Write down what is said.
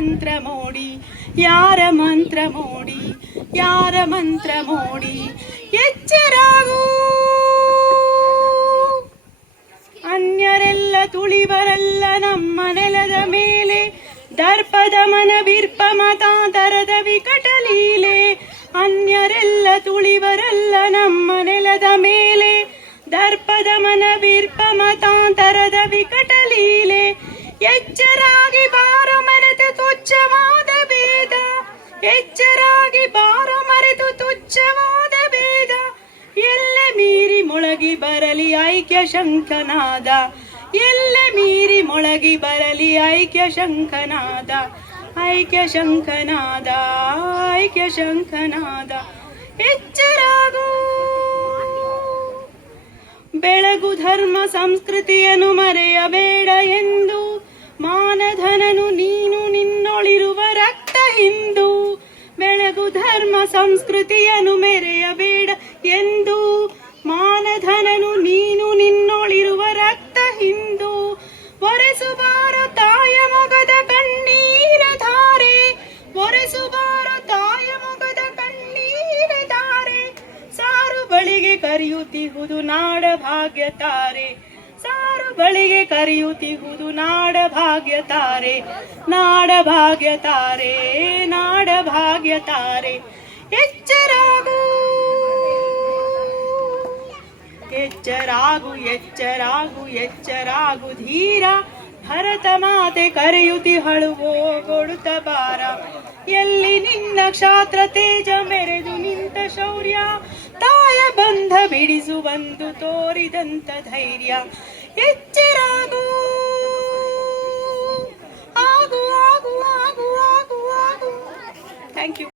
ಮಂತ್ರ ಮೋಡಿ, ಯಾರ ಮಂತ್ರ ಮೋಡಿ, ಯಾರ ಮಂತ್ರ ಮೋಡಿ. ಎಚ್ಚರಾಗು, ಅನ್ಯರೆಲ್ಲ ತುಳಿಬರಲ್ಲ ನಮ್ಮ ನೆಲದ ಮೇಲೆ, ದರ್ಪದ ಮನವಿರ್ಪ ಮತಾಂತರದ ವಿಕಟ ಲೀಲೆ. ಅನ್ಯರೆಲ್ಲ ತುಳಿಬರಲ್ಲ ನಮ್ಮ ನೆಲದ ಮೇಲೆ, ದರ್ಪದ ಮನವಿರ್ಪ ಮತಾಂತರದ ವಿಕಟ ಲೀಲೆ. ಎಚ್ಚರಾಗಿ ಬಾರ ಮರೆತು ತುಚ್ಛವಾದ ಭೇದ, ಎಚ್ಚರಾಗಿ ಬಾರ ಮರೆತು ತುಚ್ಛವಾದ ಭೇದ. ಎಲ್ಲೆ ಮೀರಿ ಮೊಳಗಿ ಬರಲಿ ಐಕ್ಯ ಶಂಖನಾದ, ಎಲ್ಲೆ ಮೀರಿ ಮೊಳಗಿ ಬರಲಿ ಐಕ್ಯ ಶಂಖನಾದ, ಐಕ್ಯ ಶಂಖನಾದ, ಐಕ್ಯ ಶಂಖನಾದ. ಎಚ್ಚರಾಗು, ಬೆಳಗು ಧರ್ಮ ಸಂಸ್ಕೃತಿಯನ್ನು ಮರೆಯಬೇಡ ಎಂದು, ಮಾನಧನನು ನೀನು ನಿನ್ನೊಳಿರುವ ರಕ್ತ ಹಿಂದೂ. ಬೆಳಗು ಧರ್ಮ ಸಂಸ್ಕೃತಿಯನ್ನು ಮೆರೆಯಬೇಡ ಎಂದು, ಮಾನಧನನು ನೀನು ನಿನ್ನೊಳಿರುವ ರಕ್ತ ಹಿಂದೂ. ಒರೆಸುಬಾರ ತಾಯ ಮೊಗದ ಕಣ್ಣೀರ ಧಾರೆ, ಒರೆಸುಬಾರ ತಾಯ ಮೊಗದ ಕಣ್ಣೀರ ಧಾರೆ. ಸಾರು ಬಳಿಗೆ ಕರೆಯುತ್ತಿಹುದು ನಾಡ ಭಾಗ್ಯ ತಾರೆ, ಸಾರು ಬಳಿಗೆ ಕರೆಯುತ್ತಿಹುದು ನಾಡ ಭಾಗ್ಯ ತಾರೆ, ನಾಡ ಭಾಗ್ಯ ತಾರೆ, ನಾಡ ಭಾಗ್ಯ ತಾರೆ. ಎಚ್ಚರಾಗು, ಎಚ್ಚರಾಗು, ಎಚ್ಚರಾಗು, ಎಚ್ಚರಾಗು ಧೀರ. ಭರತ ಮಾತೆ ಕರೆಯುತ್ತಿಹಳುವೋ ಕೊಡುತ್ತ ಬಾರ, ಎಲ್ಲಿ ನಿನ್ನ ಕ್ಷಾತ್ರ ತೇಜ ಮೆರೆದು ನಿಂತ ಶೌರ್ಯ. ತಾಯ ಬಂಧ ಬಿಡಿಸುವಂದು ತೋರಿದಂತ ಧೈರ್ಯ. ಎಚ್ಚರಾಗು, ಆಗು ಆಗು ಆಗು ಆಗು ಆಗು. Thank you.